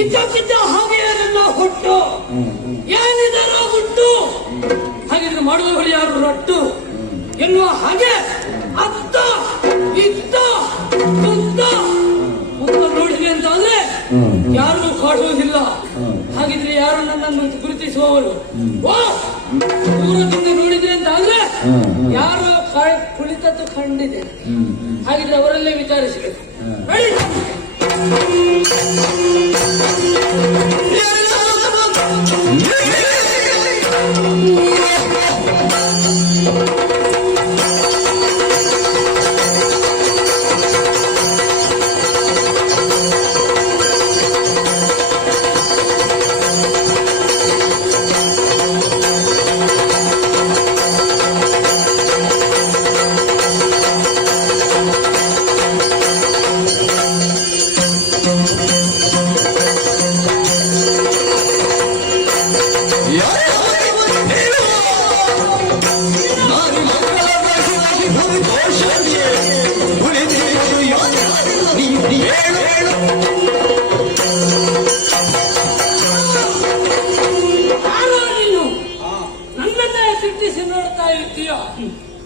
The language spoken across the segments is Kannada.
ಇದ್ದಕ್ಕಿದ್ದ ಹಾಗೆ ನನ್ನ ಹುಟ್ಟು ಏನಿದರೋ ಹುಟ್ಟು ಹಾಗಿದ್ರೆ ಮಾಡುವವರು ಯಾರು ರಟ್ಟು ಎನ್ನುವ ಹಾಗೆ ಅತ್ತ ಇತ್ತ ಸುತ್ತ ಮುತ್ತ ನೋಡಿದೆ ಅಂತಾದ್ರೆ ಯಾರು ಕಾಡುವುದಿಲ್ಲ. ಹಾಗಿದ್ರೆ ಯಾರು ನನ್ನನ್ನು ಗುರುತಿಸುವವರು? ದೂರದಿಂದ ನೋಡಿದ್ರೆ ಅಂತಾದ್ರೆ ಯಾರು ಕುಳಿತದ್ದು ಕಂಡಿದೆ. ಹಾಗಿದ್ರೆ ಅವರಲ್ಲೇ ವಿಚಾರಿಸಬೇಕು.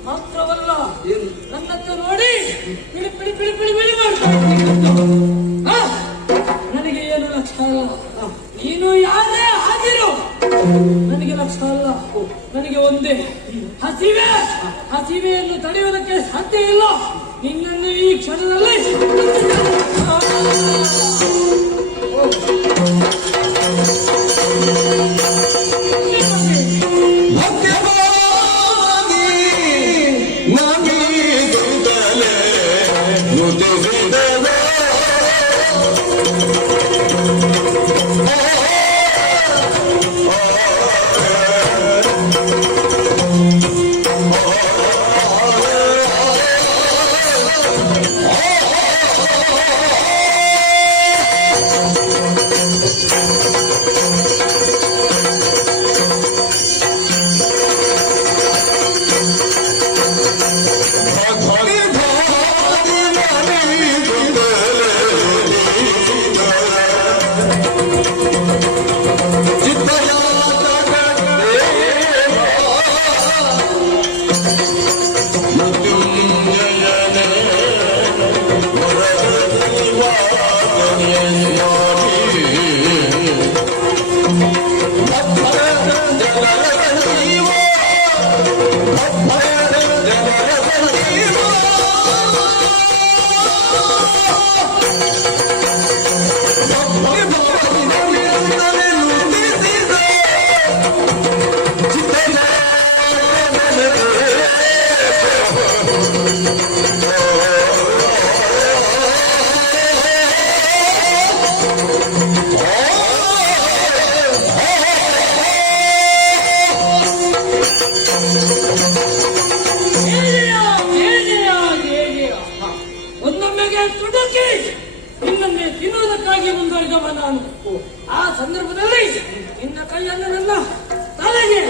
ಮಾತ್ರವಲ್ಲ ನನ್ನತ್ತ ನೋಡಿ ಬಿಳಿ ಬಿಳಿ ಬಿಳಿ ಬಿಳಿ ಬಿಳಿ ಮಾಡ್ಕೊಂಡು ನನಗೆ ಏನು ಲಕ್ಷ ಅಲ್ಲ. ನೀನು ಯಾರೇ ಆಗಿರು ನನಗೆ ಲಕ್ಷ ಅಲ್ಲ. ನನಗೆ ಒಂದೇ ಹಸಿವೆ. ಹಸಿವೆಯನ್ನು ತಡೆಯುವುದಕ್ಕೆ ಸಾಧ್ಯ ಇಲ್ಲ. ನಿನ್ನನ್ನು ಈ ಕ್ಷಣದಲ್ಲಿ ನಿನ್ನನ್ನೇ ತಿನ್ನುವುದಕ್ಕಾಗಿ ಮುಂದುವರೆದವ ನಾನು. ಆ ಸಂದರ್ಭದಲ್ಲಿ ನಿನ್ನ ಕೈಯನ್ನು ನನ್ನ ತಲೆಗೆ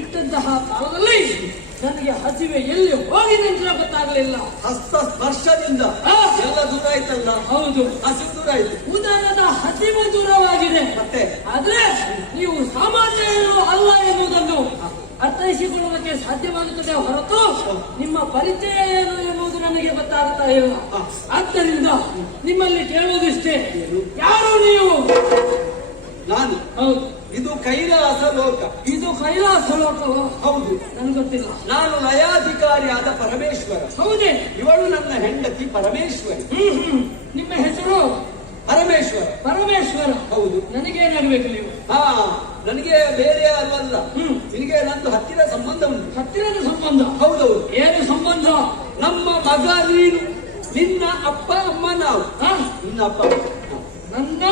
ಇಟ್ಟಂತಹ ಕಾಲದಲ್ಲಿ ನನಗೆ ಹಸಿವೆ ಎಲ್ಲಿ ಹೋಗಿದೆ ಅಂತ ಗೊತ್ತಾಗಲಿಲ್ಲ. ಹಸ್ತ ಸ್ಪರ್ಶದಿಂದ ಎಲ್ಲ ದೂರ ಆಯ್ತಲ್ಲ. ಹೌದು, ಹಸಿವು ದೂರ ಆಯ್ತು, ಉದರದ ಹಸಿವೆ ದೂರವಾಗಿದೆ. ಮತ್ತೆ ಆದ್ರೆ ನೀವು ಸಾಮಾನ್ಯರು ಅಲ್ಲ ಎನ್ನುವುದನ್ನು ಅರ್ಥೈಸಿಕೊಳ್ಳುವುದಕ್ಕೆ ಸಾಧ್ಯವಾಗುತ್ತದೆ ಹೊರತು ನಿಮ್ಮ ಪರಿಚಯ ಏನು ಎನ್ನುವುದು ನನಗೆ ಗೊತ್ತಾಗುತ್ತಾ ಇಲ್ಲ. ಆದ್ದರಿಂದ ನಿಮ್ಮಲ್ಲಿ ಕೇಳುವುದಿಷ್ಟೇ, ಯಾರು ನೀವು? ನಾನು. ಹೌದು. ಇದು ಕೈಲಾಸ ಲೋಕ. ಇದು ಕೈಲಾಸ ಲೋಕವ? ಹೌದು. ನನ್ಗೆ ಗೊತ್ತಿಲ್ಲ. ನಾನು ಲಯಾಧಿಕಾರಿಯಾದ ಪರಮೇಶ್ವರ. ಹೌದೇ? ಇವಳು ನನ್ನ ಹೆಂಡತಿ ಪರಮೇಶ್ವರಿ. ನಿಮ್ಮ ಹೆಸರು? ಪರಮೇಶ್ವರ. ಪರಮೇಶ್ವರ. ಹೌದು. ನನಗೇನಾಗಬೇಕು ನೀವು? ನನಗೆ ಬೇರೆ ಯಾರು ಅಲ್ಲ. ನಿನಗೆ ನಂದು ಹತ್ತಿರ ಸಂಬಂಧ ಉಂಟು. ಹತ್ತಿರದ ಸಂಬಂಧ? ಹೌದೌದು. ಏನು ಸಂಬಂಧ? ನಮ್ಮ ಮಗ ನೀನು, ನಿನ್ನ ಅಪ್ಪ ಅಮ್ಮ ನಾವು. ನಿನ್ನ ಅಪ್ಪ ನನ್ನ,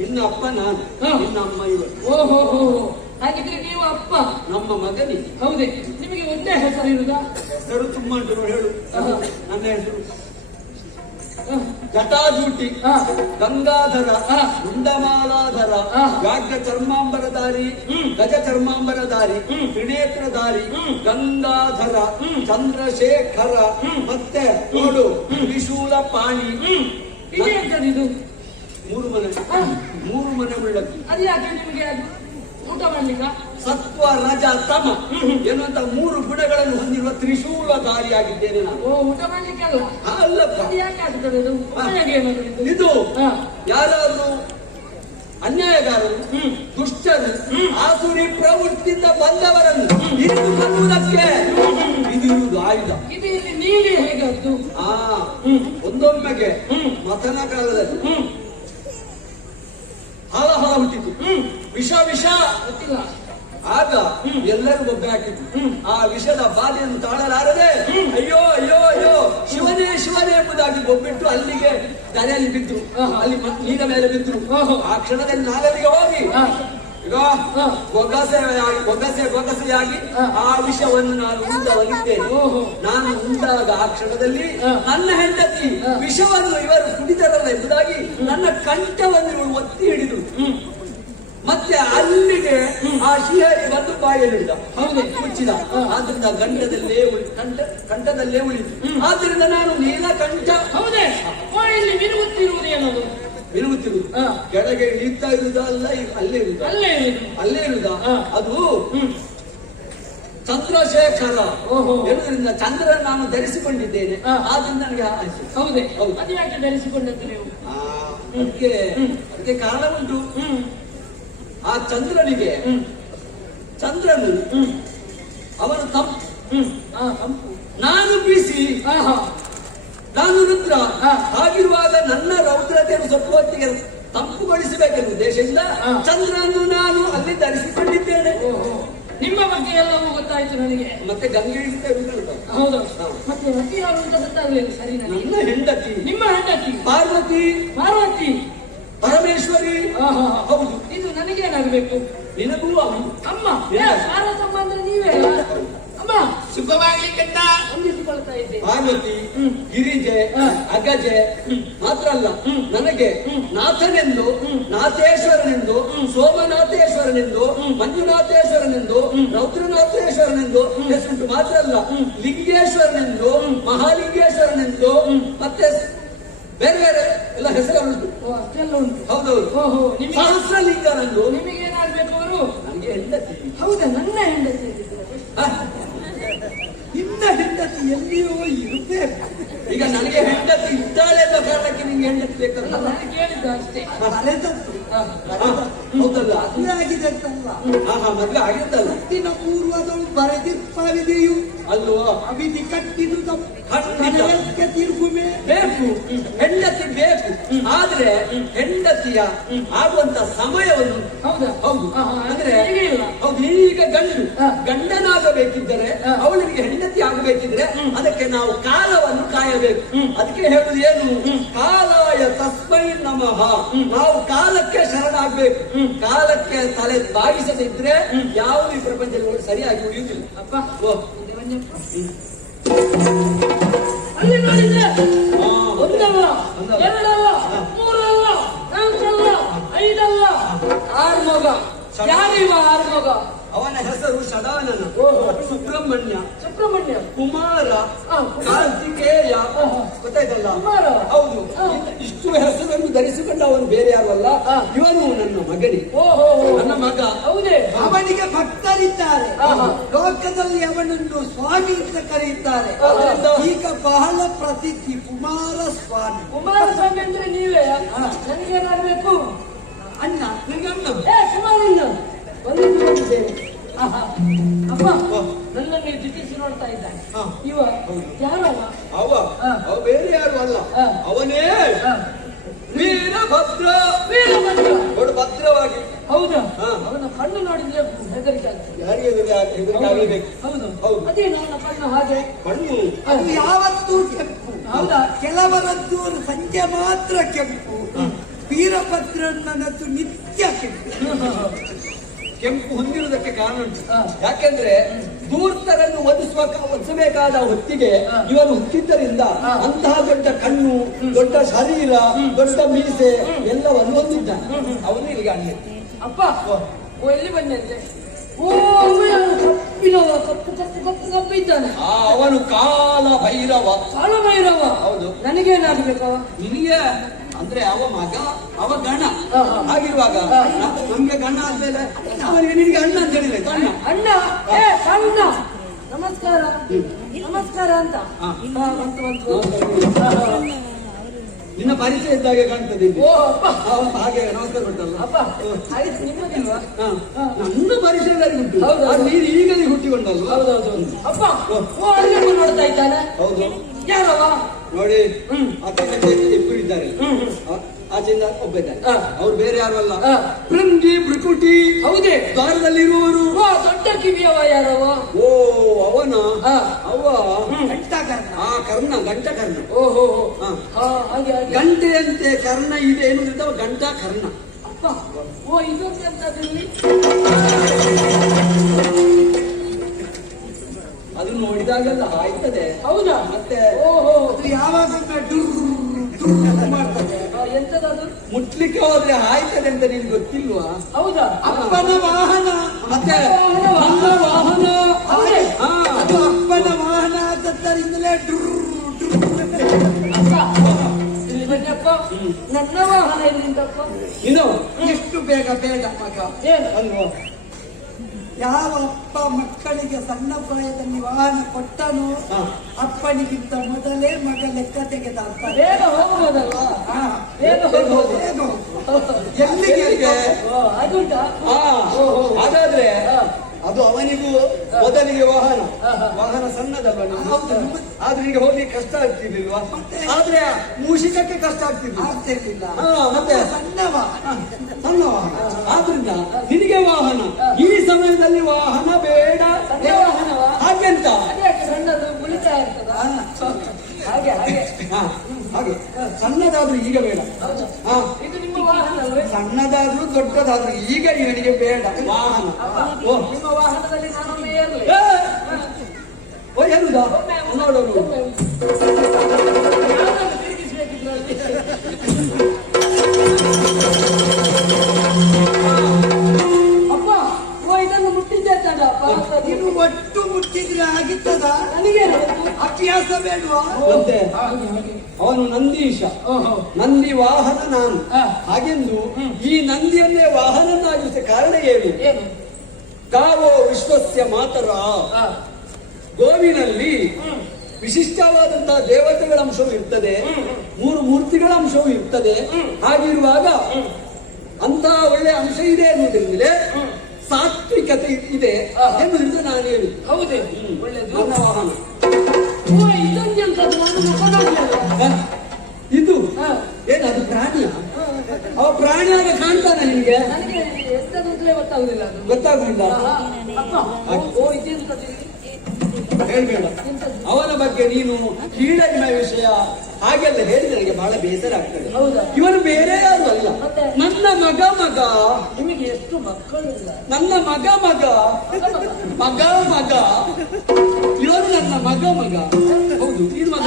ನಿನ್ನ ಅಪ್ಪ ನಾನು, ನಿನ್ನ ಅಮ್ಮ ಇವರು. ಓಹೋ, ಹಾಗಿದ್ರೆ ನೀವು ಅಪ್ಪ, ನಮ್ಮ ಮಗನಿಗೆ. ಹೌದೇ? ನಿಮಗೆ ಒಂದೇ ಹೆಸರು ಇರುದಾ? ಹೆಸರು ತುಂಬಾ ಉಂಟು, ಹೇಳು. ನನ್ನ ಹೆಸರು ಜಟಾಜೂಟಿ, ಗಂಗಾಧರ, ಗುಂಡಮಾಲಾಧರ, ವ್ಯಾಘ್ರ ಚರ್ಮಾಂಬರಧಾರಿ, ಗಜ ಚರ್ಮಾಂಬರಧಾರಿ, ತ್ರಿನೇತ್ರಧಾರಿ, ಗಂಗಾಧರ, ಚಂದ್ರಶೇಖರ, ಮತ್ತೆ ನೋಡು ತ್ರಿಶೂಲ ಪಾಣಿ. ಇದು ಮೂರು ಮನೆ ಉಳ್ಳದ್ದು. ಅದು ಯಾಕೆ ನಿಮಗೆ ಊಟ ಮಾಡ್ಲಿಲ್ಲ? ಸತ್ವ ರಜ ತಮ ಎನ್ನುವಂತ ಮೂರು ಗುಣಗಳನ್ನು ಹೊಂದಿರುವ ತ್ರಿಶೂಲಧಾರಿಯಾಗಿದ್ದೇನೆ ನಾನು. ಊಟ ಮಾಡ್ಲಿಕ್ಕೆ ಅಲ್ಲ? ಅಲ್ಲಪ್ಪ. ಯಾಕೆ ಆಗ್ತದೆ ಇದು ಯಾರಾದ್ರೂ ಅನ್ಯಾಯಗಾರರು, ದುಷ್ಟರು, ಆಸುರಿ ಪ್ರವೃತ್ತಿಯಿಂದ ಬಂದವರನ್ನು ಇರಿದು ಕೊಲ್ಲುವುದಕ್ಕೆ ಇದು ಇರುವುದು ಆಯುಧ. ಇದು ಇಲ್ಲಿ ನೀಲಿ ಹೇಗದ್ದು? ಒಂದೊಮ್ಮೆಗೆ ಮಥನ ಕಾಲದಲ್ಲಿ ಹಲ ಹುಟ್ಟಿತು, ವಿಷ ಗೊತ್ತಿಲ್ಲ. ಆಗ ಎಲ್ಲರೂ ಒಬ್ಬೆ ಹಾಕಿದ್ರು. ಆ ವಿಷದ ಬಾಧೆಯನ್ನು ತಾಳಲಾರದೆ ಅಯ್ಯೋ ಅಯ್ಯೋ ಅಯ್ಯೋ ಶಿವನೇ ಶಿವನೇ ಎಂಬುದಾಗಿ ಒಬ್ಬಿಟ್ಟು ಅಲ್ಲಿಗೆ ದಾರಿಯಲ್ಲಿ ಬಿದ್ರು, ಅಲ್ಲಿ ನೀರ ಮೇಲೆ ಬಿದ್ರು. ಆ ಕ್ಷಣದಲ್ಲಿ ನಾಲಲ್ಲಿಗೆ ಹೋಗಿ ಈಗ ಗೊಗಸೆಯಾಗಿ ಆ ವಿಷವನ್ನು ನಾನು ಉಂಡವನಿದ್ದೇನೆ. ನಾನು ಉಂಡಾಗ ಆ ಕ್ಷಣದಲ್ಲಿ ನನ್ನ ಹೆಂಡತಿ ವಿಷವನ್ನು ಇವರು ಕುಡಿದರಲ್ಲ ಎಂಬುದಾಗಿ ನನ್ನ ಕಂಠವನ್ನು ಇವಳು ಒತ್ತಿ ಹಿಡಿದು ಮತ್ತೆ ಅಲ್ಲಿಗೆ ಆ ಶ್ರೀಹರಿ ಬಂದು ಬಾಯಲ್ಲಿದ್ದ. ಹೌದು, ಮುಚ್ಚಿದ. ಆದ್ರಿಂದ ಕಂಠದಲ್ಲೇ ಉಳಿದು. ಆದ್ರಿಂದ ನಾನು ನೀಲಕಂಠ. ಹೌದೇ? ಇಲ್ಲಿ ವಿರುಗುತ್ತಿರುವುದು ಏನದು? ವಿರುಗುತ್ತಿರುವುದು ಕೆಳಗೆ ಇಳಿತಾ ಇರುವುದ ಅಲ್ಲ, ಅಲ್ಲೇ ಇರುವುದ? ಅದು ಚಂದ್ರಶೇಖರ ಎನ್ನುವುದರಿಂದ ಚಂದ್ರ ನಾನು ಧರಿಸಿಕೊಂಡಿದ್ದೇನೆ. ಆದ್ರಿಂದ ನನಗೆ ಆಸೆ. ಹೌದೇ? ಅದು ಯಾಕೆ ಧರಿಸಿಕೊಂಡದ್ದು ನೀವು? ಅದಕ್ಕೆ ಕಾರಣ ಉಂಟು. ಆ ಚಂದ್ರನಿಗೆ, ಚಂದ್ರನು ಅವನು ತಂಪು, ನಾನು ಬಿಸಿ, ನಾನು ರುದ್ರ. ಹಾಗಿರುವಾಗ ನನ್ನ ರೌದ್ರತೆಯನ್ನು ಸ್ವಲ್ಪ ಹೊತ್ತಿಗೆ ತಂಪುಗೊಳಿಸಬೇಕೆಂಬ ಉದ್ದೇಶದಿಂದ ಚಂದ್ರನು ನಾನು ಅಲ್ಲಿ ಧರಿಸಿಕೊಂಡಿದ್ದೇನೆ. ನಿಮ್ಮ ಬಗ್ಗೆ ಎಲ್ಲವೂ ಗೊತ್ತಾಯ್ತು ನನಗೆ. ಮತ್ತೆ ಗಂಗೆ ಹೌದು. ಮತ್ತೆ ರತಿ ಯಾರು ಅಂತ ಗೊತ್ತಾಗಲಿಲ್ಲ. ಸರಿ, ನನ್ನ ಹೆಂಡತಿ. ನಿಮ್ಮ ಹೆಂಡತಿ ಪಾರ್ವತಿ. ಪರಮೇಶ್ವರಿ. ಹೌದು. ಇದು ನನಗೇನಾಗಬೇಕು? ನಿನಗೂ ಅಮ್ಮ. ಪಾರ್ವತಮ್ಮ ಅಂದ್ರೆ ನೀವೇ ಅಮ್ಮ. ಶುಭವಾಗ್ಲಿಕ್ಕಂತ ಹೊಂದಿಸಿಕೊಳ್ತಾ ಇದ್ದೆ. ಪಾರ್ವತಿ, ಗಿರಿಜೆ, ಅಗಜೆ ಮಾತ್ರ ಅಲ್ಲ, ನನಗೆ ನಾಥನೆಂದು, ನಾಥೇಶ್ವರನೆಂದು, ಸೋಮನಾಥೇಶ್ವರನೆಂದು, ಮಂಜುನಾಥೇಶ್ವರನೆಂದು, ರೌದ್ರನಾಥೇಶ್ವರನೆಂದು ಹೆಸರುಂಟು. ಮಾತ್ರ ಅಲ್ಲ, ಲಿಂಗೇಶ್ವರನೆಂದು, ಮಹಾಲಿಂಗೇಶ್ವರನೆಂದು, ಮತ್ತೆ ಬೇರೆ ಬೇರೆ ಎಲ್ಲ ಹೆಸರುಂಟು. ಅಷ್ಟೆಲ್ಲ ಉಂಟು. ಹೌದೌದು. ಸಹಸ್ರಲಿಂಗನಂದು. ನಿಮಗೇನಾಗ್ಬೇಕು ಅವರು? ನನಗೆ ಹೆಂಡತಿ. ಹೌದಾ? ನನ್ನ ಹೆಂಡತಿ. ನಿನ್ನ ಹೆಂಡತಿ ಎಲ್ಲಿಯೋ ಇರಬೇಕು. ಈಗ ನನಗೆ ಹೆಂಡತಿ ಇದ್ದಾಳೆ ಎಂಬ ಕಾರಣಕ್ಕೆ ನಿಂಗೆ ಹೆಂಡತಿ ಬೇಕಲ್ಲ? ನಾನು ಕೇಳಿದ್ದು ಅಷ್ಟೇ. ಹೌದಲ್ಲ? ಮದುವೆ ಆಗಿದೆ ಅಂತಲ್ಲ? ಮದುವೆ ಆಗಿದ್ದಲ್ಲ. ಹುಟ್ಟಿನ ಪೂರ್ವದಳು ಬರೆದಿರ್ತಾವಿದೆಯು ಅಲ್ವಾ? ಅವಿಧಿ ಕಟ್ಟಿದು ತಿರುಗುಮೆ ಬೇಕು, ಹೆಂಡತಿ ಬೇಕು. ಆದ್ರೆ ಹೆಂಡತಿಯ ಆಗುವಂತ ಸಮಯವನ್ನು ಹೌದು ಅಂದ್ರೆ ಹೌದು. ಈಗ ಗಂಡನಾಗಬೇಕಿದ್ದರೆ, ಅವಳಿಗೆ ಹೆಂಡತಿ ಆಗಬೇಕಿದ್ರೆ ಅದಕ್ಕೆ ನಾವು ಕಾಲವನ್ನು ಕಾಯಬೇಕು. ಅದಕ್ಕೆ ಹೇಳುದು ಏನು? ಕಾಲಾಯ ತಸ್ಮೈ ನಮಃ. ನಾವು ಕಾಲಕ್ಕೆ ಶರಣಾಗಬೇಕು. ಕಾಲಕ್ಕೆ ತಲೆ ಬಾಗಿಸದಿದ್ರೆ ಯಾವುದು ಈ ಪ್ರಪಂಚದಲ್ಲಿ ಸರಿಯಾಗಿ ಉಳಿಯುವುದಿಲ್ಲ. ಅಪ್ಪ ಅಲ್ಲಿ ನೋಡಿದ್ರೆ ಒಂದಲ್ಲ ಎರಡಲ್ಲ ಯಾರಿವ ಆರ್ಮಗ? ಅವನ ಹೆಸರು ಷಡಾನನ, ಸುಬ್ರಹ್ಮಣ್ಯ, ಸುಬ್ರಹ್ಮಣ್ಯ, ಕುಮಾರ, ಆ, ಕಾರ್ತಿಕೇಯ. ಗೊತ್ತಾಯ್ತಲ್ಲ? ಕುಮಾರ. ಹೌದು. ಇಷ್ಟು ಹೆಸರನ್ನು ಧರಿಸಿಕೊಂಡು ಅವನು ಬೇರೆ ಯಾರಲ್ಲ, ಇವನು ನನ್ನ ಮಗನಿ, ಓಹೋ, ನನ್ನ ಮಗ. ಹೌದೇ? ಅವನಿಗೆ ಭಕ್ತರಿದ್ದಾರೆ, ಆಹಾ. ಲೋಕದಲ್ಲಿ ಅವನನ್ನು ಸ್ವಾಮಿ ಅಂತ ಕರೆಯುತ್ತಾರೆ. ಅದರಿಂದ ಈಗ ಬಹಳ ಪ್ರಸಿದ್ಧಿ ಕುಮಾರಸ್ವಾಮಿ. ಕುಮಾರಸ್ವಾಮಿ ಅಂದ್ರೆ ನೀವೇ? ನನಗೇನಾಗಬೇಕು? ಅಣ್ಣ ನಿನಗೆ ಅಣ್ಣ. ಕುಮಾರಣ್ಣ ಬಂದಿದ್ದೇವೆ. ಅಪ್ಪ ನನ್ನನ್ನು ದಿಟ್ಟಿಸಿ ನೋಡ್ತಾ ಇದ್ದಾನೆ. ಹಾ. ಇವ ಯಾರವ? ಅವ ಬೇರೆ ಯಾರು ಅಲ್ಲ, ಅವನೇ ವೀರಭದ್ರ. ವೀರಭದ್ರ. ನೋಡು, ಭದ್ರವಾಗಿ. ಹೌದಾ? ಹಾ. ಅವನ ಕಣ್ಣು ನೋಡಿದ್ರೆ ಹೆದರಿಕೆ ಆಗ್ತದೆ. ಯಾರಿಗೆ ಹೆದರಿಕಾಗಲೇಬೇಕು. ಹೌದು ಹೌದು. ಅದೇ ನನ್ನ ಕಣ್ಣು ಹಾಗೆ. ಕಣ್ಣು ಅದು ಯಾವತ್ತೂ ಕೆಂಪು. ಹೌದಾ? ಕೆಲವರದ್ದು ಸಂಜೆ ಮಾತ್ರ ಕೆಂಪು, ವೀರಭದ್ರನದ್ದು ನಿತ್ಯ ಕೆಂಪು. ಕೆಂಪು ಹೊಂದಿರುವುದಕ್ಕೆ ಕಾರಣ ಉಂಟು. ಹಾ. ಯಾಕೆಂದ್ರೆ ಧೂರ್ತರನ್ನು ವಧಿಸಬೇಕಾದ ಹೊತ್ತಿಗೆ ಇವನು ಹುಟ್ಟಿದ್ದರಿಂದ ಅಂತಹ ದೊಡ್ಡ ಕಣ್ಣು, ದೊಡ್ಡ ಶರೀರ, ದೊಡ್ಡ ಮೀಸೆ ಎಲ್ಲವನ್ನು ಹೊಂದಿದ್ದ. ಅವನು ಇಲ್ಲಿಗೆ ಅಣ್ಣ. ಅಪ್ಪ ಎಲ್ಲಿ ಬಂದಂತೆ? ಓ ಕಪ್ಪಿನವ, ಕಪ್ಪು ಕಪ್ಪು ಕಪ್ಪು ಕಪ್ಪು ಇದ್ದಾನೆ. ಅವನು ಕಾಲ ಭೈರವ. ಕಾಲಭೈರವ. ಹೌದು. ನನಗೇನಾಗಬೇಕವ? ನಿನಗೆ ಅಂದ್ರೆ ಅವ ಮಗ, ಅವ ಗಣ ಆಗಿರುವಾಗ ನಮ್ಗೆ ಗಣ ಆದ್ಮೇಲೆ ಅವನಿಗೆ ನಿನಗೆ ಅಣ್ಣ ಅಂತ ಹೇಳಿದ್ರೆ ಅಣ್ಣ. ಅಣ್ಣ ಏ ಸಣ್ಣ ನಮಸ್ಕಾರ ನಮಸ್ಕಾರ ಅಂತ. ಬಂತು ಬಂತು. ನಿನ್ನ ಪರಿಚಯ ಇದ್ದಾಗೆ ಕಾಣ್ತದೆ ಇಲ್ಲಿ. ಓ ಅಪ್ಪ. ಹಾಗೆ ನಮಸ್ಕಾರ ಕೊಟ್ಟಲ್ಲ. ಅಪ್ಪ ಆಯ್ತು ನಿಮ್ಮದಿಲ್ವಾ? ನನ್ನ ಪರಿಚಯದಲ್ಲಿ ಉಂಟು. ಹೌದು. ನೀನು ಈಗಲೇ ಹುಟ್ಟಿಕೊಂಡಲ್ವ? ಹೌದೌದು. ಅಪ್ಪ ಓ ಅಡುಗೆ ನೋಡ್ತಾ ಇದ್ದಾನೆ. ಹೌದು. ಯಾರವ? ನೋಡಿ, ಆಚೆಯಿಂದ ಇಬ್ಬರು ಇದ್ದಾರೆ, ಆಚೆಯಿಂದ ಒಬ್ಬ ಇದ್ದಾರೆ. ಅವ್ರು ಬೇರೆ ಯಾರು ಅಲ್ಲ, ಭೃಂಗಿ ಭೃಕುಟಿ. ಹೌದೇ? ದ್ವಾರದಲ್ಲಿರುವವರು. ಓ ದೊಡ್ಡ ಕಿವಿಯವ ಯಾರವ? ಓ ಅವನ ಅವ ಗಂಟಕರ್ಣ. ಕರ್ಣ, ಗಂಟ ಕರ್ಣ. ಓಹೋ ಹಾಗೆ ಗಂಟೆಯಂತೆ ಕರ್ಣ ಇದೆ ಎನ್ನುವುದರಿಂದ ಅವ ಗಂಟ ಕರ್ಣ. ಅಪ್ಪ ಓ ಇದೊಂದಂತದಲ್ಲಿ ಅದು ನೋಡಿದಾಗೆಲ್ಲ ಆಯ್ತದೆ. ಹೌದಾ? ಮತ್ತೆ ಓಹೋ ಅದು ಯಾವಾಗ ಮಾಡ್ತದೆ. ಎಂತದದು? ಮುಟ್ಲಿಕ್ಕೆ ಹೋದ್ರೆ ಆಯ್ತದೆ ಅಂತ ನಿನ್ಗೆ ಗೊತ್ತಿಲ್ವಾ? ಹೌದಾ? ಅಪ್ಪನ ವಾಹನ. ಮತ್ತೆ ನನ್ನ ವಾಹನ. ಹೌದೇ? ಅದು ಅಪ್ಪನ ವಾಹನ ಆದದ್ದರಿಂದಲೇ ಇಲ್ಲಿ ಬನ್ನಿಯಪ್ಪ. ನನ್ನ ವಾಹನ ಎಲ್ಲಿಂದಪ್ಪ? ಇನ್ನು ಎಷ್ಟು ಬೇಗ ಬೇಡ ಮಗ. ಏನು? ಅಲ್ವಾ? ಯಾವ ಅಪ್ಪ ಮಕ್ಕಳಿಗೆ ಸಣ್ಣ ಪ್ರಾಯದಲ್ಲಿ ವಾಹನ ಕೊಟ್ಟನೋ ಅಪ್ಪನಿಗಿಂತ ಮೊದಲೇ ಮಗ ಲೆಕ್ಕ ತೆಗೆದ ಅಂತ. ಬೇಗ ಹೋಗ್ಬೋದಲ್ವಾ? ಬೇಗ ಹೋಗ್ಬೋದು. ಎಲ್ಲಿಗೆ? ಅದುಂಟಾ? ಹಾಗಾದ್ರೆ ಅದು ಅವನಿಗೂ ಮೊದಲಿಗೆ ವಾಹನ ಸಣ್ಣದಲ್ವ ನಿಮ್ದು? ಆದ್ರೆ ಈಗ ಹೋಗ್ಲಿಕ್ಕೆ ಕಷ್ಟ ಆಗ್ತಿರ್ಲಿಲ್ವಾ? ಆದ್ರೆ ಮೂಷಿಕಕ್ಕೆ ಕಷ್ಟ ಆಗ್ತಿರ್ಲಿಲ್ಲ. ಮತ್ತೆ ಸಣ್ಣ ವಾಹನ. ಸಣ್ಣ ವಾಹನ ಆದ್ರಿಂದ ನಿನಗೆ ವಾಹನ. ಈ ಸಮಯದಲ್ಲಿ ವಾಹನ ಬೇಡ. ಸಣ್ಣ ವಾಹನವ? ಹಾಗೆಂತ ಅದ್ಯಾಕೆ ಸಣ್ಣದು ಉಳಿತಾಯ ಇರ್ತದ? ಹಾಗೆ ಹಾಗೆ ಹಾಗೆ ಸಣ್ಣದಾದ್ರೂ ಈಗ ಬೇಡ. ಇದು ನಿಮ್ಮ ವಾಹನ ಅಲ್ವೇ? ಸಣ್ಣದಾದ್ರೂ ದೊಡ್ಡದಾದ್ರೂ ಈಗ ಇವನಿಗೆ ಬೇಡ ವಾಹನ. ನಿಮ್ಮ ವಾಹನದಲ್ಲಿ ನಾನೊಮ್ಮೆ ಏರ್ಲಿ? ಎರುದಾ ನೋಡೋರು. ಯಾವ್ದನ್ನು ತಿರುಗಿಸ್ಬೇಕಿದ್ರಲ್ಲಿ? ಅಪ್ಪ ಓ ಇದನ್ನು ಮುಟ್ಟಿದ್ದೆ ತಾನ ಅಪ್ಪ. ನೀನು ಒಟ್ಟು ಮುಟ್ಟಿದ್ರೆ ಆಗಿತ್ತದ? ನನಗೆ ಅಭ್ಯಾಸ ಬೇಡವಾ? ಮತ್ತೆ ಅವನು ನಂದೀಶ, ನಂದಿ ವಾಹನ ನಾನು. ಹಾಗೆಂದು ಈ ನಂದಿಯನ್ನೇ ವಾಹನನ್ನಾಗಿಸ ಕಾರಣ ಏನು? ಏನು? ತಾವೋ ವಿಶ್ವಸ್ಯ ಮಾತರ. ಗೋವಿನಲ್ಲಿ ವಿಶಿಷ್ಟವಾದಂತಹ ದೇವತೆಗಳ ಅಂಶವೂ ಇರ್ತದೆ, ಮೂರು ಮೂರ್ತಿಗಳ ಅಂಶವೂ ಇರ್ತದೆ. ಹಾಗಿರುವಾಗ ಅಂತಹ ಒಳ್ಳೆ ಅಂಶ ಇದೆ ಎನ್ನುವುದರಿಂದಲೇ ಸಾತ್ವಿಕತೆ ಇದೆ ಎನ್ನುವುದರಿಂದ ನಾನು ಹೇಳಿ. ಹೌದೇ? ಒಳ್ಳೆದು. ನನ್ನ ವಾಹನ ಓ ಇದೊಂದು ಎಂತದ್ದು? ಒಂದು ಮುಖ ಇದು ಏನದು ಪ್ರಾಣಿಯ? ಅವ ಪ್ರಾಣಿಯಾಗ ಕಾಣ್ತಾನೆ ನಿಮ್ಗೆ? ನನಗೆ ಎಂತದಂತಲೇ ಗೊತ್ತಾಗುದಿಲ್ಲ ಅದು. ಗೊತ್ತಾಗುದಿಲ್ಲ. ಅಪ್ಪ ಓ ಇದೆಂತದ್ದು? ಹೇಳ್ಬೇಡ. ಅವನ ಬಗ್ಗೆ ನೀನು ಕೀಳರಿಮ ವಿಷಯ ಹಾಗೆಲ್ಲ ಹೇಳಿದ್ರೆ ನನಗೆ ಬಹಳ ಬೇಸರ ಆಗ್ತದೆ. ಹೌದಾ? ಇವನು ಬೇರೆ ಯಾರು ಅಲ್ಲ, ಮತ್ತೆ? ನನ್ನ ಮಗ. ನಿಮಗೆ ಎಷ್ಟು ಮಕ್ಕಳು ಇಲ್ಲ? ನನ್ನ ಮಗ ಇವನು ನನ್ನ ಮಗ. ಹೌದು, ಇದು ಮಗ.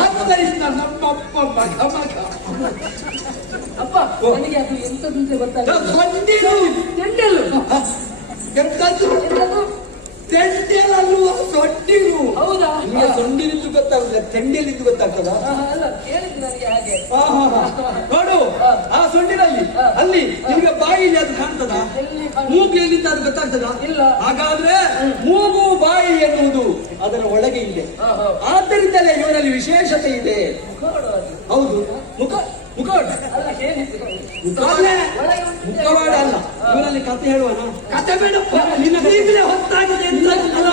ನಮ್ಮಪ್ಪ ಮಗ. ಅಪ್ಪ ನನಗೆ ಅದು ಎಂತದಂತೆ ಗೊತ್ತಾಗ ಗಂಟೆಲು ಎಂತದ್ದು ಎಂತದ್ದು? ತೆಂಡೆಲಲ್ಲುವ ಸೊಂಡಿಲು. ಹೌದಾ? ನಿಮಗೆ ಸೊಂಡಿಲಿದ್ದು ಗೊತ್ತಾಗುದಿಲ್ಲ, ತೆಂಡಿಲಿದ್ದು ಗೊತ್ತಾಗ್ತದ? ಅಲ್ಲ ಕೇಳಿದ್ದು ನನಗೆ ಹಾಗೆ. ನೋಡು ಆ ಸೊಂಡಿಲಲ್ಲಿ ಅಲ್ಲಿ ನಿಮಗೆ ಬಾಯಿಲಿ ಅದು ಕಾಣ್ತದ? ಎಲ್ಲಿ ಮೂಗಿಯಲ್ಲಿಂದ ಅದು ಗೊತ್ತಾಗ್ತದ? ಇಲ್ಲ. ಹಾಗಾದ್ರೆ ಮೂಗು ಬಾಯಿ ಎನ್ನುವುದು ಅದರ ಒಳಗೆ ಇದೆ. ಆದ್ದರಿಂದಲೇ ಇವನಲ್ಲಿ ವಿಶೇಷತೆ ಇದೆ. ಹೌದು, ಮುಖ ಮುಖವಾಡ ಅಲ್ಲ ಹೇಳಿದ್ದು. ಮುಖವಾಡ ಒಳಗೆ ಉಂಟು. ಮುಖವಾಡ ಅಲ್ಲ. ಇವನಲ್ಲಿ ಕಥೆ ಹೇಳುವನ? ಕತೆ ಬೇಡಪ್ಪ, ನಿನ್ನ ಈಗಲೇ ಹೊತ್ತಾಗಿದೆ ಅಂತ ಅಲ್ಲ,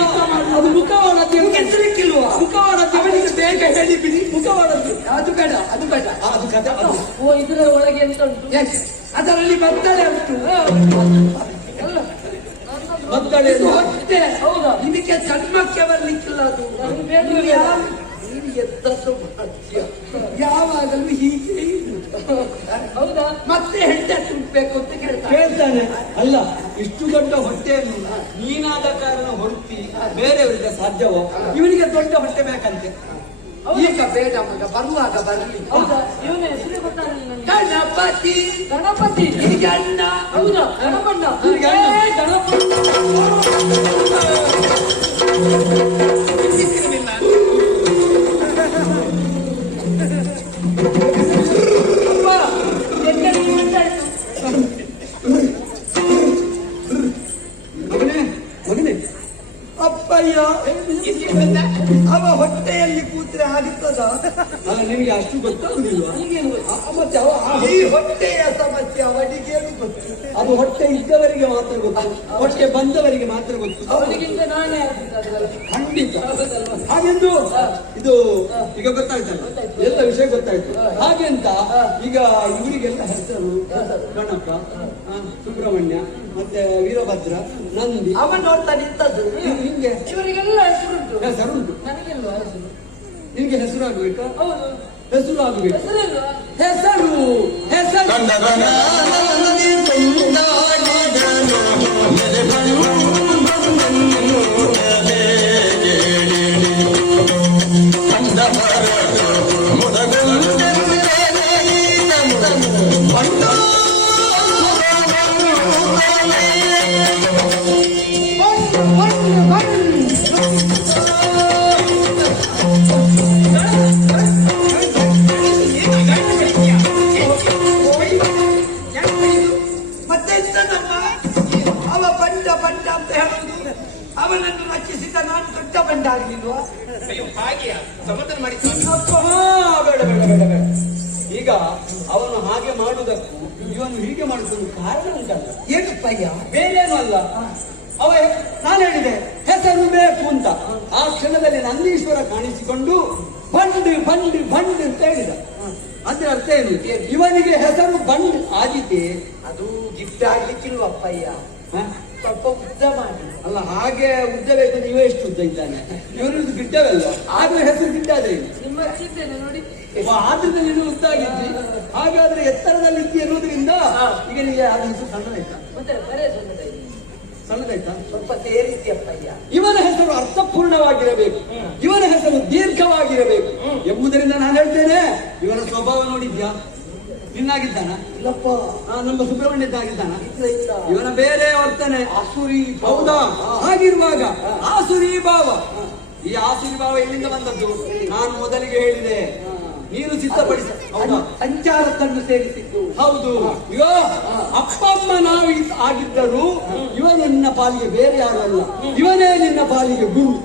ಅದು ಮುಖವಾಡದ್ದು. ಹೆಸರಿಕ್ಕಿಲ್ವ? ಮುಖವಾಡದ್ದು ಅವನಿಗೆ ಬೇಗ ಹೇಳಿಬಿಡಿ. ಮುಖವಾಡದ್ದು ಅದು ಬೇಡ, ಅದು ಬೇಡ. ಅದು ಕಥೆ ಅದು. ಓ, ಇದರ ಒಳಗೆ ಎಂತ ಉಂಟು? Yes, ಅದರಲ್ಲಿ ಬತ್ತಳೆ ಉಂಟು. ಅಲ್ಲ ಮದ್ದಳೆ ಇದು ಹೊಟ್ಟೆ. ಹೌದಾ? ಇದಕ್ಕೆ ಜನ್ಮಕ್ಕೆ ಬರ್ಲಿಕ್ಕಿಲ್ಲ ಅದು. ನನಗೆ ಬೇಡ. ನೀನು ಎಂತದ್ದು ಮಾಡ್ತೀಯ? ಯಾವಾಗಲೂ ಹೀಗೆ ಇರುವುದು. ಹೌದಾ? ಮತ್ತೆ ಹೆಂಡತಿ ತುಂಬಬೇಕು ಅಂತ ಕೇಳ್ತಾರೆ. ಕೇಳ್ತಾನೆ. ಅಲ್ಲ, ಇಷ್ಟು ದೊಡ್ಡ ಹೊಟ್ಟೆಯನ್ನು ನೀನಾದ ಕಾರಣ ಹೊರತಿ ಬೇರೆಯವರಿಗೆ ಸಾಧ್ಯವೋ? ಇವನಿಗೆ ದೊಡ್ಡ ಹೊಟ್ಟೆ ಬೇಕಂತೆ. ಈಗ ಬೇಡ ಮಗ, ಬರುವಾಗ ಬರಲಿ. ಹೌದಾ? ಇವನ ಹೆಸರು ಗೊತ್ತಾಗಲಿಲ್ಲ ನನಗೆ. ಗಣಪತಿ ಗಣಪತಿ. ನಿನಗೆ ಅಣ್ಣ. ಹೌದಾ? ಗಣಪಣ್ಣ. ನನಗೆ ಅಣ್ಣ. ಏ, ಗಣಪತಿ. ಅಪ್ಪ, ಎಕ್ಕಡೆ ಮಾತಾಡ್ತು. ಮಗನೇ ಮಗನೇ, ಅಪ್ಪಯ್ಯ, ಅವ ಹೊಟ್ಟೆಯಲ್ಲಿ ಕೂತ್ರೆ ಆಗುತ್ತದ? ಅಲ್ಲ ನಿನಗೆ ಅಷ್ಟು ಗೊತ್ತಾಗುದಿಲ್ವಾ? ಈಗೇನು ಗೊತ್ತು? ಮತ್ತೆ ಈ ಹೊಟ್ಟೆಯ ಸಮಸ್ಯೆ ಅವನಿಗೇನು ಗೊತ್ತು? ಅದು ಹೊಟ್ಟೆ ಇದ್ದವರಿಗೆ ಮಾತ್ರ ಗೊತ್ತು, ಹೊಟ್ಟೆ ಬಂದವರಿಗೆ ಮಾತ್ರ ಗೊತ್ತು. ಅವನಿಗಿಂತ ನಾನೇ ಆಗ್ತಿದ್ದಲ್ಲ. ಖಂಡಿತ ಹೌದಲ್ವಾ? ಹಾಗೆಂದು ಇದು ಈಗ ಗೊತ್ತಾಯ್ತಲ್ಲ, ಎಲ್ಲ ವಿಷಯ ಗೊತ್ತಾಯ್ತು. ಹಾಗೆಂತ ಈಗ ಇವರಿಗೆಲ್ಲ ಹೆಸರು ಗಣಪ, ಸುಬ್ರಹ್ಮಣ್ಯ, ಮತ್ತೆ ವೀರಭದ್ರ, ನಂದಿ, ಅವ ನೋಡ್ತಾ ನಿಂತದ್ದು. ಹಿಂಗೆ ಇವರಿಗೆಲ್ಲ ಹೆಸರುಂಟು. ಹೆಸರುಂಟು. ನನಗೆಲ್ವಾ ಹೆಸರು? ನಿನ್ಗೆ ಹೆಸರು ಆಗ್ಬೇಕಾ? ಹೌದು. ಹೆಸರು ಆಗ್ಬೇಕು. ಹೆಸರಿಲ್ವಾ? ಹೆಸರು ಹೆಸರು ಮತ್ತೆ ನಮ್ಮ ಅವ ಬಂಡ ಬಂಡ ಅಂತ ಹೇಳುವುದು. ಅವನನ್ನು ರಚಿಸಿದ ನಾನು ದೊಡ್ಡ ಬಂಡ ಆಗ್ಲಿಲ್ವಾ? ಬೇಡ ಬೇಡ ಬೇಡ ಬೇಡ. ಈಗ ಅವನು ಹಾಗೆ ಮಾಡುವುದಕ್ಕೂ ಇವನು ಹೀಗೆ ಮಾಡುವುದಕ್ಕೂ ಕಾರಣ ಉಂಟಲ್ಲ. ಏನು ಪಯ್ಯ? ಬೇರೇನು ಅಲ್ಲ. ಅವ ನಾನು ಹೇಳಿದೆ ಹೆಸರು ಬೇಕು ಅಂತ. ಆ ಕ್ಷಣದಲ್ಲಿ ನಂದೀಶ್ವರ ಕಾಣಿಸಿಕೊಂಡು ಬಂಡ್ ಬಂಡ್ ಬಂಡ್ ಅಂತ ಹೇಳಿದ. ಅದ್ರ ಅರ್ಥ ಏನು? ಇವನಿಗೆ ಹೆಸರು ಬಂಡ್ ಆಗಿದೆ. ಅದು ಗಿಫ್ಟ್ ಆಗ್ಲಿಕ್ಕಿಲ್ವಪ್ಪಯ್ಯ. ಹ? ಸ್ವಲ್ಪ ಉದ್ದ ಮಾಡಿ. ಅಲ್ಲ, ಹಾಗೆ ಉದ್ದ ಬೇಕು. ನೀವೇ ಎಷ್ಟು ಉದ್ದ ಇದ್ದಾನೆ? ಇವನಿಗೆ ಗಿಡ್ಡವಲ್ಲ, ಆದ್ರೆ ಹೆಸರು ಗಿಡ್ಡ ಆದ್ರೆ ಏನು? ನಿಮ್ಮ ಹಚ್ಚಿದ್ದೇನೆ ನೋಡಿ. ಆದ್ರಿಂದ ನೀನು ಉದ್ದ ಆಗಿದ್ದಿ. ಹಾಗಾದ್ರೆ ಎತ್ತರದಲ್ಲಿ ಇದ್ದಿ ಎನ್ನುವುದರಿಂದ ಈಗ ನಿಮಗೆ ಅದು ಹೆಸರು ಸಣ್ಣದಾಯ್ತಾ? ಮತ್ತೆ ಬರೇ ಸಣ್ಣದಾಗಿ. ಸಣ್ಣದಾಯ್ತಾ? ಸ್ವಲ್ಪ ಸೇರಿಸಿಯಪ್ಪಯ್ಯ. ಇವನ ಹೆಸರು ಅರ್ಥಪೂರ್ಣವಾಗಿರಬೇಕು, ಇವನ ಹೆಸರು ದೀರ್ಘವಾಗಿರಬೇಕು ಎಂಬುದರಿಂದ ನಾನು ಹೇಳ್ತೇನೆ. ಇವನ ಸ್ವಭಾವ ನೋಡಿದ್ಯಾ? ನಿನ್ನಾಗಿದ್ದಾನ? ಇಲ್ಲಪ್ಪ, ನಮ್ಮ ಸುಬ್ರಹ್ಮಣ್ಯದ್ದಾಗಿದ್ದಾನ? ಇಲ್ಲ. ಇವನ ಬೇರೆ ವರ್ತನೆ ಆಸುರಿ. ಹೌದಾ? ಹಾಗಿರುವಾಗ ಆಸುರಿ ಭಾವ, ಈ ಆಸುರಿ ಭಾವ ಎಲ್ಲಿಂದ ಬಂದದ್ದು? ನಾನು ಮೊದಲಿಗೆ ಹೇಳಿದೆ, ನೀನು ಸಿದ್ಧಪಡಿಸ. ಹೌದಾ? ಸಂಚಾರತನ್ನು ಸೇರಿಸಿದ್ದು. ಹೌದು. ಈಗ ಅಪ್ಪ ಅಮ್ಮ ನಾವು ಆಗಿದ್ದರೂ ಇವನು ನಿನ್ನ ಪಾಲಿಗೆ ಬೇರೆ ಯಾರು ಅಲ್ಲ, ಇವನೇ ನಿನ್ನ ಪಾಲಿಗೆ ಗುರು.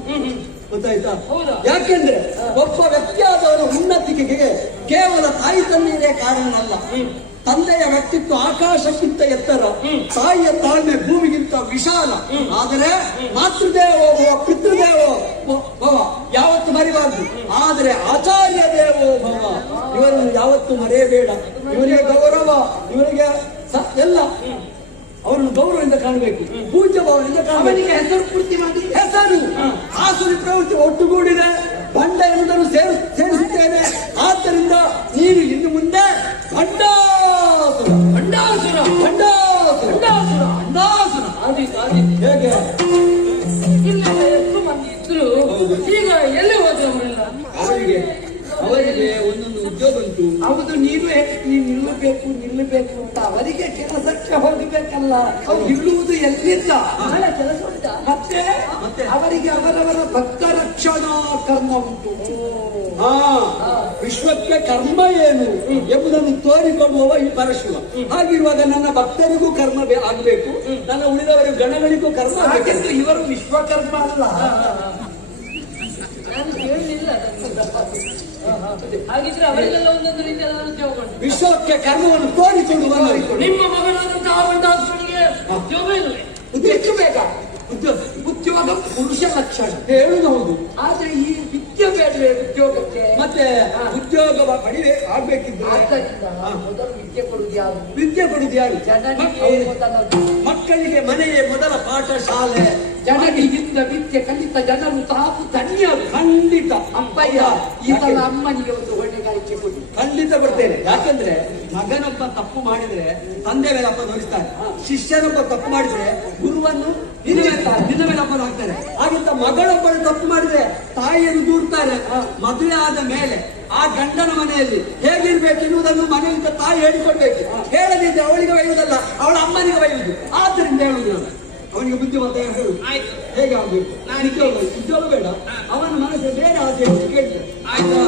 ಗೊತ್ತಾಯ್ತಾ? ಹೌದಾ? ಯಾಕೆಂದ್ರೆ ಒಬ್ಬ ವ್ಯಕ್ತಿಯಾದವರ ಉನ್ನತಿಗೆ ಕೇವಲ ತಾಯಿ ತಂದೆಯೇ ಕಾರಣನಲ್ಲ. ತಂದೆಯ ವ್ಯಕ್ತಿತ್ವ ಆಕಾಶಕ್ಕಿಂತ ಎತ್ತರ, ತಾಯಿಯ ತಾಳ್ಮೆ ಭೂಮಿಗಿಂತ ವಿಶಾಲ. ಆದರೆ ಮಾತೃದೇವೋ ಭವ, ಪಿತೃದೇವೋ ಭವ ಯಾವತ್ತು ಮರಿಬಾರ್ದು. ಆದರೆ ಆಚಾರ್ಯ ದೇವೋ ಭವ ಇವರನ್ನು ಯಾವತ್ತು ಮರೆಯಬೇಡ. ಇವರಿಗೆ ಗೌರವ, ಇವರಿಗೆ ಎಲ್ಲ ಅವರನ್ನು ಗೌರವದಿಂದ ಕಾಣಬೇಕು, ಪೂಜ್ಯ ಭಾವದಿಂದ ಕಾಣಬೇಕು. ಅವನಿಗೆ ಹೆಸರು ಪೂರ್ತಿ ಮಾಡಿ. ಹೆಸರು ಆಸುರಿ ಪ್ರವೃತ್ತಿ ಒಟ್ಟುಗೂಡಿದೆ, ಬಂಡ ಎನ್ನುವುದನ್ನು ಸೇರಿಸುತ್ತೇನೆ. ಆದ್ದರಿಂದ ನೀನು ಇನ್ನು ಮುಂದೆ ಭಂಡಾಸುರ ಭಂಡಾಸುರ ಭಂಡಾಸುರ ಭಂಡಾಸುರ ಭಂಡಾಸುರ ಆದೀತು ಆದೀತು. ಹೇಗೆ? ಇಲ್ಲ ಎಷ್ಟು ಮಂದಿ ಇದ್ರು. ಈಗ ಎಲ್ಲಿ ಹೋದ್ರು ಅವರೆಲ್ಲ? ಅವರಿಗೆ ಒಂದೊಂದು ಉದ್ಯೋಗ ಉಂಟು. ಹೌದು, ನೀನು ನೀನ್ ನಿಲ್ಲಬೇಕು ಅಂತ ಅವರಿಗೆ ಕೆಲಸಕ್ಕೆ ಹೋಗಬೇಕಲ್ಲ. ನಿಲ್ಲುವುದು ಎಲ್ಲಿಂದ? ನಾಳೆ ಕೆಲಸ ಉಂಟಾ? ಮತ್ತೆ ಅವರಿಗೆ ಅವರವರ ಭಕ್ತ ರಕ್ಷಣಾ ಕರ್ಮ ಉಂಟು. ವಿಶ್ವಕ್ಕೆ ಕರ್ಮ ಏನು ಎಂಬುದನ್ನು ತೋರಿಕೊಡುವವ ಈ ಪರಶಿವ. ಹಾಗಿರುವಾಗ ನನ್ನ ಭಕ್ತರಿಗೂ ಕರ್ಮ ಆಗ್ಬೇಕು, ನನ್ನ ಉಳಿದವರ ಗಣಗಳಿಗೂ ಕರ್ಮ ಆಗಬೇಕು. ಹಾಗೆಂದು ಇವರು ವಿಶ್ವಕರ್ಮ ಅಲ್ಲ. ನಾನು ಹೇಳಲಿಲ್ಲ. ಹಾಗಿದ್ರೆ ಅವರಿಗೆಲ್ಲ ಒಂದೊಂದು ರೀತಿಯಾದ ಉದ್ಯೋಗ ಉಂಟು. ವಿಶ್ವಕ್ಕೆ ಕರ್ಮವನ್ನು ತೋರಿಕೊಡುವ ನಿಮ್ಮ ಮಗನಾದಂತಹ ಬಂಡಾಸುರನಿಗೆ ಉದ್ಯೋಗ ಇಲ್ಲ. ಉದ್ಯೋಗ ಬೇಗ. ಉದ್ಯೋಗ ಪುರುಷ ಲಕ್ಷಣ ಹೇಳುದು ಹೌದು. ಆದ್ರೆ ಈ ವಿದ್ಯೆ ಬೇಡವೇ ಉದ್ಯೋಗಕ್ಕೆ? ಮತ್ತೆ ಉದ್ಯೋಗ ಆಗ್ಬೇಕಿದ್ರೆ ಆದ್ದರಿಂದ ಮೊದಲು ವಿದ್ಯೆ ಕೊಡುದು ಯಾರು? ವಿದ್ಯೆ ಕೊಡುದು ಯಾರು? ಜನನಿಗೆ ಮೊದಲ ಮಕ್ಕಳಿಗೆ ಮನೆಯೇ ಮೊದಲ ಪಾಠ ಶಾಲೆ. ಜನನಿಗಿಂತ ವಿದ್ಯೆ ಕಲಿತ ಜನರು ತಾವು ಧನ್ಯರು. ಖಂಡಿತ ಅಪ್ಪಯ್ಯ ಈ ಸಲ ಅಮ್ಮನಿಗೆ ಒಂದು ಹೊಣೆಗಾರಿಕೆ ಕೊಡಿ. ಖಂಡಿತ ಕೊಡ್ತೇನೆ. ಯಾಕಂದ್ರೆ ಮಗನೊಬ್ಬ ತಪ್ಪು ಮಾಡಿದ್ರೆ ತಂದೆ ಮೇಲೆ ಅಪ್ಪ ನೋಡಿಸ್ತಾರೆ, ಶಿಷ್ಯನೊಬ್ಬ ತಪ್ಪು ಮಾಡಿದ್ರೆ ಗುರುವನ್ನು ನಿನ್ನ ಮೇಲೆ ಅಪ್ಪ ಹಾಕ್ತಾರೆ. ಹಾಗಿಂತ ಮಗಳೊಬ್ಬಳು ತಪ್ಪು ಮಾಡಿದ್ರೆ ತಾಯಿಯನ್ನು ದೂರ್ತಾರೆ. ಮದುವೆ ಆದ ಮೇಲೆ ಆ ಗಂಡನ ಮನೆಯಲ್ಲಿ ಹೇಗಿರ್ಬೇಕು ಎನ್ನುವುದನ್ನು ಮನೆಯಿಂದ ತಾಯಿ ಹೇಳಿಕೊಡ್ಬೇಕು. ಹೇಳದಿದ್ರೆ ಅವಳಿಗೆ ಬೈಯುವುದಲ್ಲ, ಅವಳ ಅಮ್ಮನಿಗೆ ಬೈಯುವುದು. ಆದ್ದರಿಂದ ಹೇಳುವುದು ಅವನಿಗೆ ಬುದ್ಧಿವಂತ ಹೇಳು ಹೇಗೆ ಆಗ್ಬೇಕು. ಉದ್ಯೋಗ ಬೇಡ, ಅವನ ಮನಸ್ಸು ಬೇರೆ ಆಸೆ ಕೇಳಿದೆ. ಆಯ್ತಾ?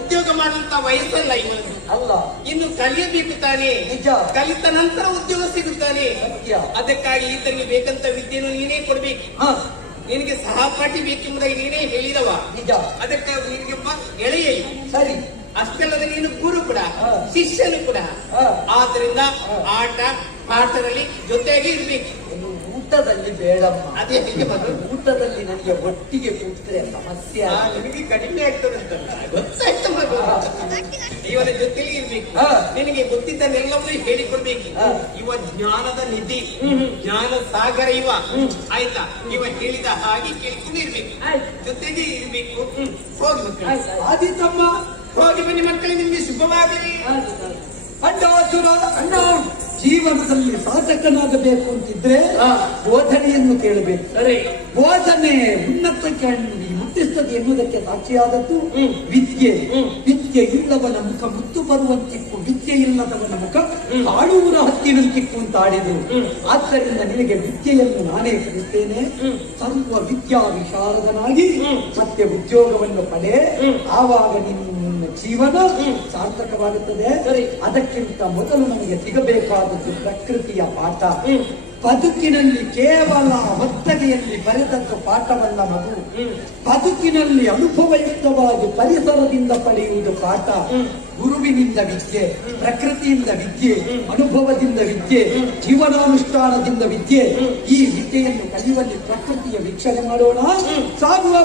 ಉದ್ಯೋಗ ಮಾಡುವಂತ ವಯಸ್ಸಲ್ಲ ಇವನು ಅಲ್ಲ. ಇನ್ನು ಕಲಿಯಬೇಕು ತಾನೆ. ನಿಜ. ಕಲಿತ ನಂತರ ಉದ್ಯೋಗ ಸಿಗುತ್ತಾನೆ. ಅದಕ್ಕಾಗಿ ಈತನಿಗೆ ಬೇಕಂತ ವಿದ್ಯೆಯನ್ನು ನೀನೇ ಕೊಡ್ಬೇಕು. ನಿನಗೆ ಸಹಪಾಠಿ ಬೇಕೆಂಬುದಾಗಿ ನೀನೇ ಹೇಳಿದವ. ನಿಜ. ಅದಕ್ಕಾಗಿ ನಿನಗೆ ಎಳೆಯ ಸರಿ. ಅಷ್ಟಲ್ಲದೆ ನೀನು ಗುರು ಕೂಡ ಶಿಷ್ಯನು ಕೂಡ. ಆದ್ರಿಂದ ಆಟ ಪಾಠದಲ್ಲಿ ಜೊತೆಗೆ ಇರ್ಬೇಕು. ಊಟದಲ್ಲಿ ಬೇಡಮ್ಮ. ಅದೇ ಹೀಗೆ ಊಟದಲ್ಲಿ ನನಗೆ ಒಟ್ಟಿಗೆ ಕೂತ್ರೆ ಸಮಸ್ಯೆ. ನಿನಗೆ ಕಡಿಮೆ ಆಗ್ತದೆ ಅಂತ ಗೊತ್ತಾಯ್ತು ಮಗು. ಇವನ ಜೊತೆಲಿ ಇರ್ಬೇಕು. ನಿನಗೆ ಗೊತ್ತಿದ್ದನ್ನೆಲ್ಲವನ್ನೂ ಹೇಳಿಕೊಡ್ಬೇಕು. ಇವ ಜ್ಞಾನದ ನಿಧಿ, ಜ್ಞಾನ ಸಾಗರ ಇವ. ಆಯ್ತಾ? ಇವ ಹೇಳಿದ ಹಾಗೆ ಕೇಳ್ಕೊಂಡು ಇರ್ಬೇಕು, ಜೊತೆಗೆ ಇರ್ಬೇಕು. ಹೋಗಿ ಮಕ್ಕಳು. ಆದಿತಮ್ಮ ಹೋಗಿ ಬನ್ನಿ ಮಕ್ಕಳಿಗೆ, ನಿಮ್ಗೆ ಶುಭವಾಗಲಿ. ಅಡ್ಡಾಸುರ ಅಣ್ಣ ಜೀವನದಲ್ಲಿ ಸಾಧಕನಾಗಬೇಕು ಅಂತಿದ್ರೆ ಬೋಧನೆಯನ್ನು ಕೇಳಬೇಕು. ಸರಿ. ಬೋಧನೆ ಉನ್ನತಕ್ಕೆ ಮುಟ್ಟಿಸ್ತದೆ ಎನ್ನುವುದಕ್ಕೆ ಸಾಕ್ಷಿಯಾದದ್ದು ವಿದ್ಯೆ. ವಿದ್ಯೆ ಇಲ್ಲವನ ಮುಖ ಮುತ್ತು ಬರುವಂತಿಕ್ಕು, ವಿದ್ಯೆ ಇಲ್ಲದವನ ಮುಖ ಕಾಳೂರ ಹತ್ತಿನಂತಿಕ್ಕು ಅಂತ ಆಡಿದರು. ಆದ್ದರಿಂದ ನಿನಗೆ ವಿದ್ಯೆಯನ್ನು ನಾನೇ ಕಲಿಸ್ತೇನೆ. ಸರ್ವ ವಿದ್ಯಾ ವಿಶಾರದನಾಗಿ ಮತ್ತೆ ಉದ್ಯೋಗವನ್ನು ಪಡೆ. ಆವಾಗ ನಿನ್ನ ಜೀವನ ಸಾರ್ಥಕವಾಗುತ್ತದೆ. ಅದಕ್ಕಿಂತ ಮೊದಲು ನಮಗೆ ಸಿಗಬೇಕಾದದ್ದು ಪ್ರಕೃತಿಯ ಪಾಠ. ಬದುಕಿನಲ್ಲಿ ಕೇವಲ ಹೊತ್ತಗೆಯಲ್ಲಿ ಬರೆದದ್ದು ಪಾಠವಲ್ಲ ಮಗು. ಬದುಕಿನಲ್ಲಿ ಅನುಭವಯುಕ್ತವಾಗಿ ಪರಿಸರದಿಂದ ಪಡೆಯುವುದು ಪಾಠ. ಗುರುವಿನಿಂದ ವಿದ್ಯೆ, ಪ್ರಕೃತಿಯಿಂದ ವಿದ್ಯೆ, ಅನುಭವದಿಂದ ವಿದ್ಯೆ, ಜೀವನಾನುಷ್ಠಾನದಿಂದ ವಿದ್ಯೆ. ಈ ವಿದ್ಯೆಯನ್ನು ಕಲಿಯುವಲ್ಲಿ ಪ್ರಕೃತಿಯ ವೀಕ್ಷಣೆ ಮಾಡೋಣ. ಸಾಗುವ